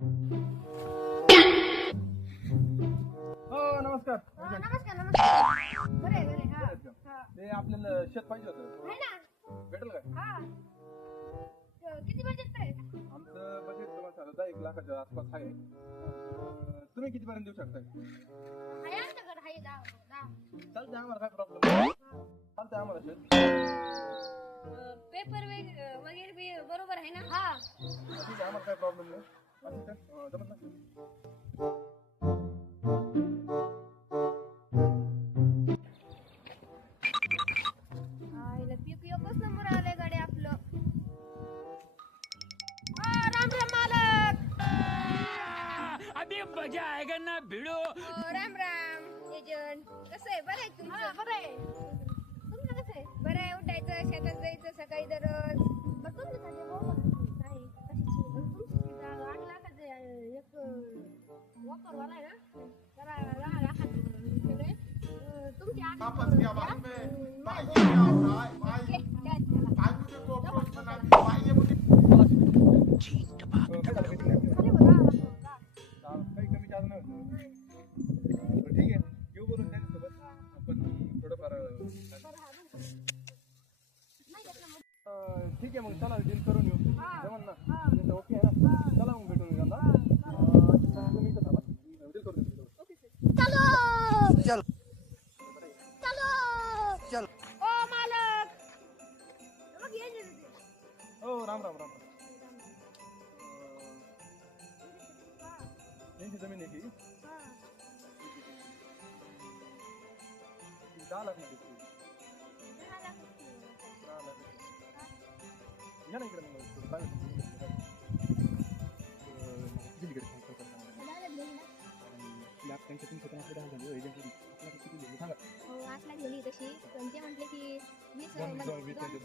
हो नमस्कार. नमस्कार नमस्कार. बरे बरे. हा ते आपल्याला शेत पाहिजे होतं, आहे ना. भेटेल का? हा किती बजेट आहे? आमचं बजेट तुम्हाला 1,00,000च्या आसपास आहे. तुम्ही कितीपर्यंत देऊ शकता? आहे आमच्याकडे आहे 10. चालते आम्हाला, काय प्रॉब्लेम नाही. चालते आम्हाला शेत. पेपर वगैरे बी बरोबर आहे ना? हा ठीक आहे, आम्हाला काय प्रॉब्लेम नाही. बाकी काय? जमत ना. आईला पीक एकच नंबर आलंय गाडी आपलं. राम राम मालक. अभी मजा आएगा ना भिड़ो. राम राम एजंट. कसं आहे? बरं आहे तुमचं? बरं आहे. तुमचं कसं आहे? बरं आहे. उठायचं, शेतात जायचं सकाळी दररोज. बरं तुमचं झालं हो नाही कशाची? तुमची 8 लाखाचं एक वॉकरवाला आहे ना, त्याला 10 लाखाचं केलंय. तुमची 8 वापस घ्या बाई. बाई घे, क्या होता है? बाई घे, द्या त्याला. बाई मुझे कोकरोच बना दी. बाई ने मुझे काय झालं माहिती नाही आपल्याला? खाली बघा. काही कमी जास्त नाही होत. बरं, ठीक आहे, घेऊ बोलून त्यांच्यासोबत आपण थोडंफार. ठीक आहे, मग चला डील करून येऊ. जमन ना? तुमचं ओके आहे ना? चला मग भेटून घेऊ आता. तुम्ही इथं थांबा, डील करून देऊ. चलो चल चलो चल. ओ मालक. मग ये जे. हो, राम राम राम राम. यांची जमीन आहे की 10 लाख मध्ये. 10 लाख. या ना इकडे मग थोडं सांगा. दिल्लीकडे सांगतो का? लाख त्यांच्या 300 पण आपले 10 झाले. एजंट आपल्याला किती दिले सांगा. हो 8 लाख गेली तशी, पण ते म्हटले की 20 2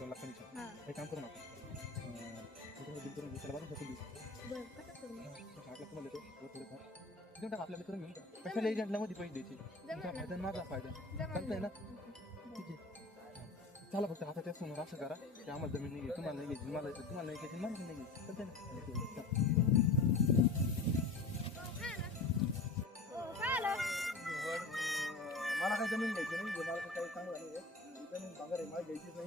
लाख कमी. हा हे काम करू नका. बिल करून घेऊ, त्याला बाजूला टाकून देऊ. बरं कसं करू? 8 लाख तुम्हाला देतो, थोडंफार देऊन टाका. आपल्याला करून घेऊन टाका. कशाला एजंटला मध्ये पैसे द्यायचे? तुमचा फायदा आणि माझा फायदा. चालतंय ना? ठीक आहे, चला फक्त आता त्यासमोर असं करा की आम्हाला जमीन नाही घ्यायची, तुम्हाला नाही घ्यायची, तुम्हाला नाही घ्यायची, मला नाही घ्यायची. चालतंय ना? मला काही जमीन घ्यायची नाही, मला काही चांगलं नाही. जमीन भांगर आहे, मला घ्यायचीच नाही.